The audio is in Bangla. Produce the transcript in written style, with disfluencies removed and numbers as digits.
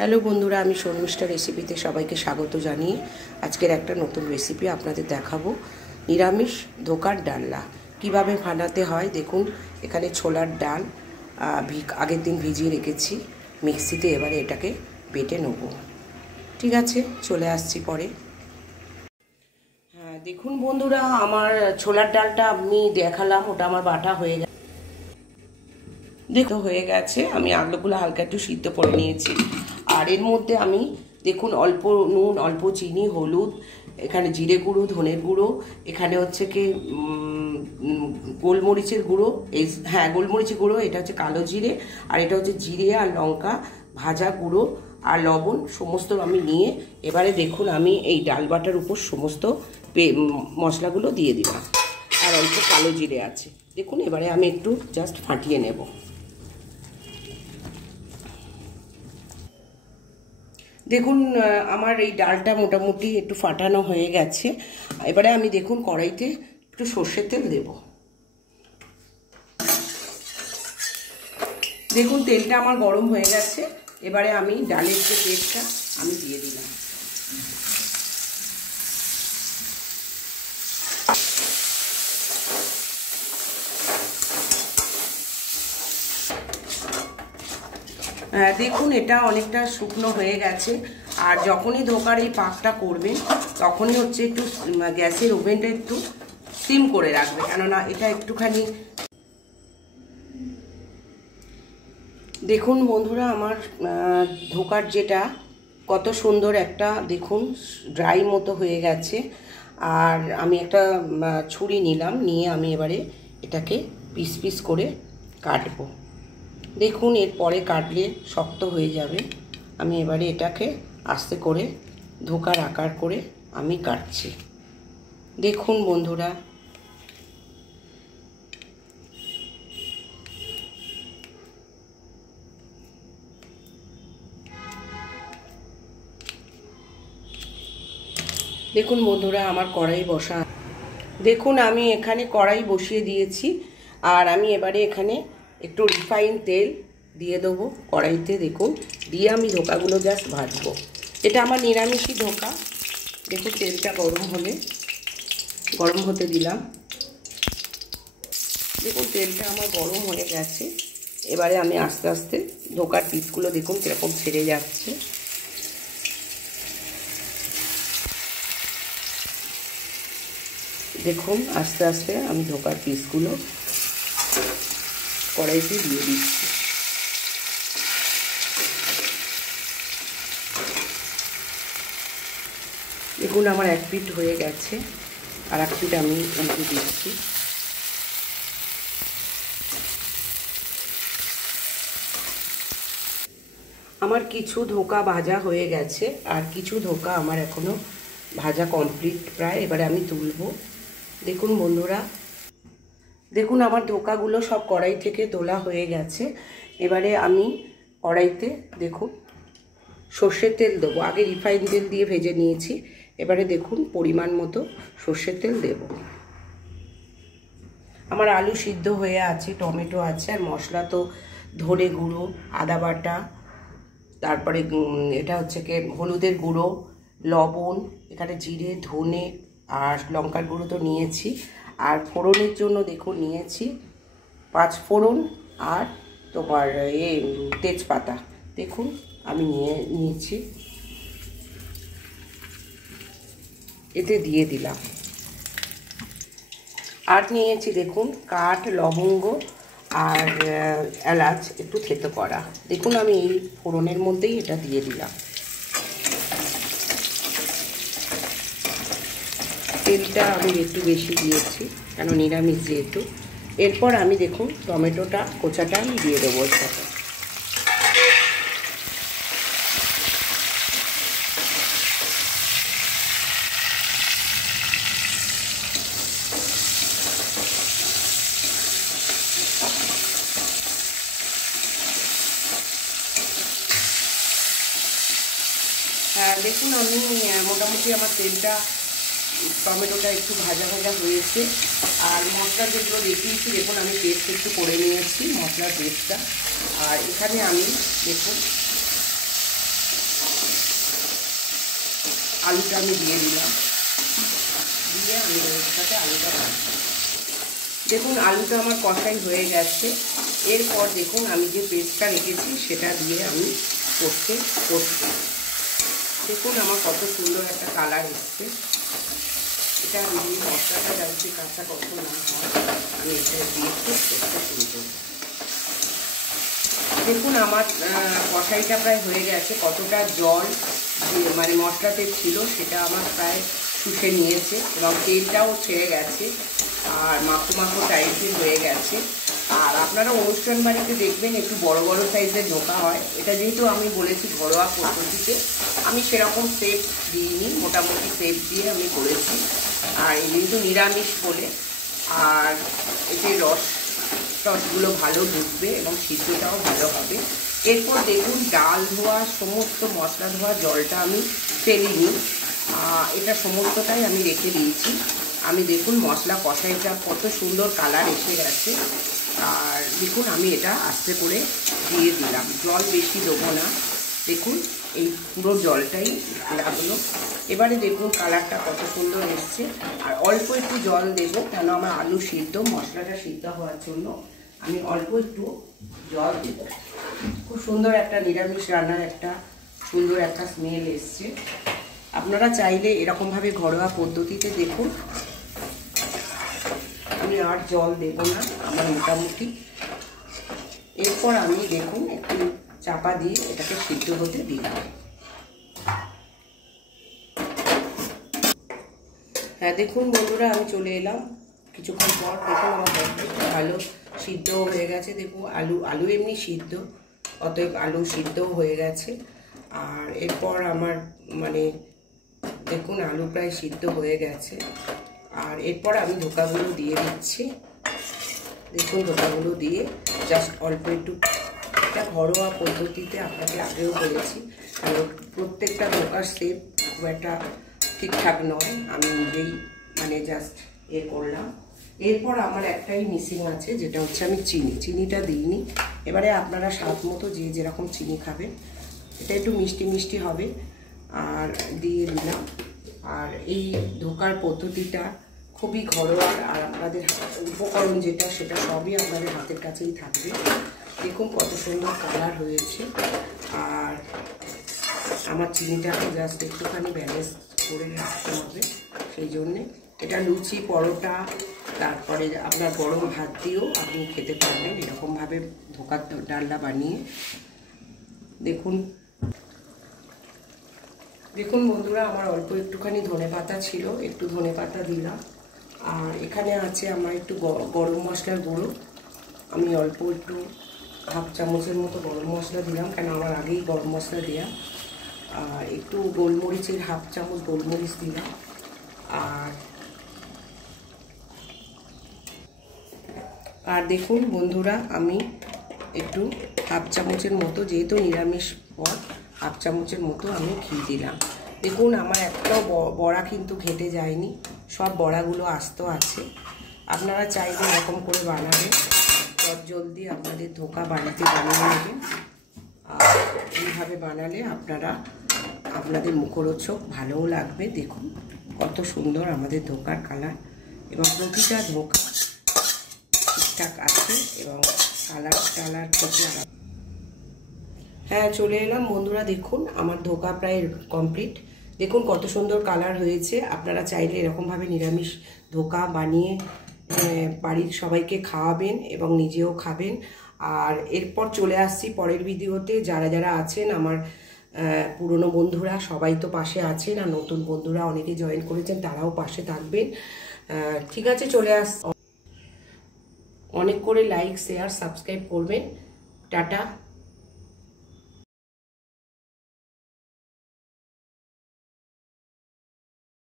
হ্যালো বন্ধুরা, আমি শর্মিষ্ঠা রেসিপিতে সবাইকে স্বাগত জানিয়ে আজকের একটা নতুন রেসিপি আপনাদের দেখাবো। নিরামিষ ধোকার ডালনা কিভাবে বানাতে হয় দেখুন। এখানে ছোলার ডাল আগের দিন ভিজিয়ে রেখেছি মিক্সিতে, এবারে এটাকে বেটে নেব। ঠিক আছে, চলে আসছি পরে। হ্যাঁ দেখুন বন্ধুরা, আমার ছোলার ডালটা আমি দেখালাম, ওটা আমার বাটা হয়ে গেছে। হয়ে গেছে, আমি আলুগুলো হালকা একটু সিদ্ধ করে নিয়েছি। আর এর মধ্যে আমি দেখুন অল্প নুন, অল্প চিনি, হলুদ, এখানে জিরে গুঁড়ো, ধনের গুঁড়ো, এখানে হচ্ছে কি গোলমরিচের গুঁড়ো, হ্যাঁ গোলমরিচের গুঁড়ো, এটা হচ্ছে কালো জিরে, আর এটা হচ্ছে জিরে আর লঙ্কা ভাজা গুঁড়ো আর লবণ সমস্ত আমি নিয়ে এবারে দেখুন আমি এই ডাল বাটার উপর সমস্ত মশলাগুলো দিয়ে দিলাম। আর অল্প কালো জিরে আছে দেখুন। এবারে আমি একটু জাস্ট ফাটিয়ে নেব। দেখুন আমার এই ডালটা মোটামুটি একটু ফাটানো হয়ে গেছে। এবারে আমি দেখুন কড়াইতে একটু সর্ষের তেল দেব। দেখুন তেলটা আমার গরম হয়ে গেছে। এবারে আমি ডালের যে পেস্টটা আমি দিয়ে দিলাম। দেখুন এটা অনেকটা শুকনো হয়ে গেছে। আর যখনই ধোকার এই পাকটা করবেন তখনই হচ্ছে একটু গ্যাসের ওভেনটা একটু সিম করে রাখবে, কেননা এটা একটুখানি। দেখুন বন্ধুরা, আমার ধোকার যেটা কত সুন্দর একটা দেখুন ড্রাই মতো হয়ে গেছে। আর আমি একটা ছুরি নিলাম, নিয়ে আমি এবারে এটাকে পিস পিস করে কাটবো। দেখুন এরপরে কাটলে শক্ত হয়ে যাবে। আমি এবারে এটাকে আস্তে করে ধোকার আকার করে আমি কাটছি। দেখুন বন্ধুরা, দেখুন বন্ধুরা আমার কড়াই বসা। দেখুন আমি এখানে কড়াই বসিয়ে দিয়েছি। আর আমি এবারে এখানে একটু রিফাইন তেল দিয়ে দেবো কড়াইতে। দেখুন দিয়ে আমি ধোকাগুলো জাস্ট ভাজবো। এটা আমার নিরামিষই ধোকা। দেখুন তেলটা গরম হতে দিলাম। দেখুন তেলটা আমার গরম হয়ে গেছে। এবারে আমি আস্তে আস্তে ধোকার পিসগুলো দেখুন কীরকম ছেড়ে যাচ্ছে। দেখুন আস্তে আস্তে আমি ধোকার পিসগুলো কড়াইতে দিয়ে দিচ্ছি। দেখুন আমার এক পিঠ হয়ে গেছে, আর এক পিঠ আমি উল্টে দিচ্ছি। আমার কিছু ধোকা ভাজা হয়ে গেছে, আর কিছু ধোকা আমার এখনো ভাজা কমপ্লিট প্রায়। এবারে আমি তুলব। দেখুন বন্ধুরা, দেখুন আমার ধোকাগুলো সব কড়াই থেকে তোলা হয়ে গেছে। এবারে আমি কড়াইতে দেখুন সর্ষের তেল দেবো। আগে রিফাইন তেল দিয়ে ভেজে নিয়েছি। এবারে দেখুন পরিমাণ মতো সর্ষের তেল দেব। আমার আলু সিদ্ধ হয়ে আছে, টমেটো আছে, আর মশলা তো ধনে গুঁড়ো, আদা বাটা, তারপরে এটা হচ্ছে কি হলুদের গুঁড়ো, লবণ, এখানে জিরে, ধনে আর লঙ্কার গুঁড়ো তো নিয়েছি। আর ফোড়নের জন্য দেখুন নিয়েছি 5 ফোড়ন আর তোমার তেজপাতা। দেখুন আমি নিয়েছি, এতে দিয়ে দিলাম। আর নিয়েছি দেখুন কাঠ, লবঙ্গ আর এলাচ একটু থেতো করা। দেখুন আমি এই ফোড়নের মধ্যেই এটা দিয়ে দিলাম। তেলটা আমি একটু বেশি দিয়েছি, কেন নিরামিষ যেহেতু। এরপর আমি দেখুন টমেটোটা কোচাটা আমি দিয়ে দেবো এর সাথে। দেখুন আমি মোটামুটি আমার তেলটা টমেটোটা একটু ভাজা ভাজা হয়েছে। আর মশলা যেগুলো দেখিয়েছি দেখুন আমি পেস্ট একটু করে নিয়েছি, মশলার পেস্টটা। আর এখানে আমি দেখুন আলুটা আমি দিয়ে দিলাম, দিয়ে আমি এর সাথে আলুটা কাটবো। দেখুন আলুটা আমার কষাই হয়ে গেছে। এরপর দেখুন আমি যে পেস্টটা রেখেছি সেটা দিয়ে আমি করছি। দেখুন আমার কত সুন্দর একটা কালার এসছে। এটা দিয়ে মশলাটা যাচ্ছে কাঁচা কত না হয় আমি এটা দিয়ে করতে শুরু করব। দেখুন আমার কষাইটা প্রায় হয়ে গেছে। কতটা জল মানে মশলাতে ছিল সেটা আমার প্রায় শুষে নিয়েছে এবং তেলটাও ছেড়ে গেছে আর মাখো মাখো টাইপের হয়ে গেছে। আর আপনারা অনুষ্ঠান বাড়িতে দেখবেন একটু বড় বড় সাইজের ধোকা হয়। এটা যেহেতু আমি বলেছি ঘরোয়া পদ্ধতিতে, আমি সেরকম শেপ দিইনি, মোটামুটি শেপ দিয়ে আমি করেছি। আর যেহেতু নিরামিষ বলে আর এতে রসগুলো ভালো ঢুকবে এবং সিদ্ধটাও ভালো হবে। এরপর দেখুন ডাল ধোয়া সমস্ত মশলা ধোয়া জলটা আমি ফেলিনি, এটা সমস্তটাই আমি রেখে দিয়েছি। আমি দেখুন মশলা কষাইটা কত সুন্দর কালার এসে গেছে। আর দেখুন আমি এটা আস্তে করে দিয়ে দিলাম, জল বেশি দেবো না। দেখুন এই পুরো জলটাই লাগলো। এবারে দেখুন কালারটা কত সুন্দর এসছে। আর অল্প একটু জল দেবো, কেন আমার আলু সিদ্ধ, মশলাটা সিদ্ধ হওয়ার জন্য আমি অল্প একটু জল দেবো। খুব সুন্দর একটা নিরামিষ রান্নার একটা সুন্দর একটা স্মেল এসছে। আপনারা চাইলে এরকমভাবে ঘরোয়া পদ্ধতিতে দেখুন। আমি আর জল দেব না, আমার মোটামুটি। এরপর আমি দেখুন একটু চাপা দিয়ে এটাকে সিদ্ধ হতে দিলাম। হ্যাঁ দেখুন বন্ধুরা আমি চলে এলাম কিছুক্ষণ পর। দেখুন আমার ভালো সিদ্ধ হয়ে গেছে। দেখুন আলু এমনি সিদ্ধ, অতএব আলু সিদ্ধও হয়ে গেছে। আর এরপর আমার মানে দেখুন আলু প্রায় সিদ্ধ হয়ে গেছে। আর এরপর আমি ধোকাগুলো দিয়ে দিচ্ছি। দেখুন ধোকাগুলো দিয়ে জাস্ট অল্প একটু, একটা ঘরোয়া পদ্ধতিতে আপনাকে আগেও বলেছি, প্রত্যেকটা ধোকার শেপ খুব একটা ঠিকঠাক নয়, আমি নিজেই মানে জাস্ট করলাম। এরপর আমার একটাই মিসিং আছে, যেটা হচ্ছে আমি চিনিটা দিইনি। এবারে আপনারা স্বাদ মতো যে যেরকম চিনি খাবেন, এটা একটু মিষ্টি মিষ্টি হবে আর দিয়ে দিলাম। আর এই ধোকার পদ্ধতিটা খুবই ঘরোয়া, আর আপনাদের উপকরণ যেটা সেটা সবই আপনাদের হাতের কাছেই থাকবে। দেখুন কত সুন্দর কালার হয়েছে। আর আমার চিনিটাকে জাস্ট একটুখানি ব্যালেন্স করে রাখতে হবে, সেই জন্যে এটা লুচি, পরোটা, তারপরে আপনার গরম ভাত দিয়েও আপনি খেতে পারবেন এরকমভাবে ধোকার ডালনা বানিয়ে। দেখুন বন্ধুরা আমার অল্প একটুখানি ধনেপাতা ছিল, একটু ধনেপাতা দিলাম। আর এখানে আছে আমার একটু গরম মশলার গুঁড়ো, আমি অল্প একটু হাফ চামচের মতো গরম মশলা দিলাম, কেন আমার আগেই গরম মশলা দেওয়া। আর একটু গোলমরিচের হাফ চামচ গোলমরিচ দিলাম। আর দেখুন বন্ধুরা আমি একটু হাফ চামচের মতো, যেহেতু নিরামিষ পদ, হাফ চামচের মতো আমি ঘি দিলাম। দেখুন আমার একটাও বড়া কিন্তু ঘেটে যায়নি, সব বড়াগুলো আস্ত আছে। আপনারা চাইলে এরকম করে বানাবেন, জলদি আপনাদের ধোকা বাড়িতে বানিয়ে নেবেন। আর এইভাবে বানালে আপনাদের মুখরোচক ভালোও লাগবে। দেখুন কত সুন্দর আমাদের ধোকার কালার, এবং প্রতিটা ধোকা ঠিকঠাক আছে এবং কালার থেকে। হ্যাঁ চলে এলাম বন্ধুরা, দেখুন আমার ধোকা প্রায় কমপ্লিট। দেখুন কত সুন্দর কালার হয়েছে। আপনারা চাইলে এরকমভাবে নিরামিষ ধোকা বানিয়ে বাড়ির সবাইকে খাওয়াবেন এবং নিজেও খাবেন। আর এরপর চলে আসছি পরের ভিডিওতে। যারা যারা আছেন আমার পুরনো বন্ধুরা সবাই তো পাশে আছেন, আর নতুন বন্ধুরা অনেকে জয়েন করেছেন, তারাও পাশে থাকবেন। ঠিক আছে, চলে অনেক করে লাইক, শেয়ার, সাবস্ক্রাইব করবেন। টাটা।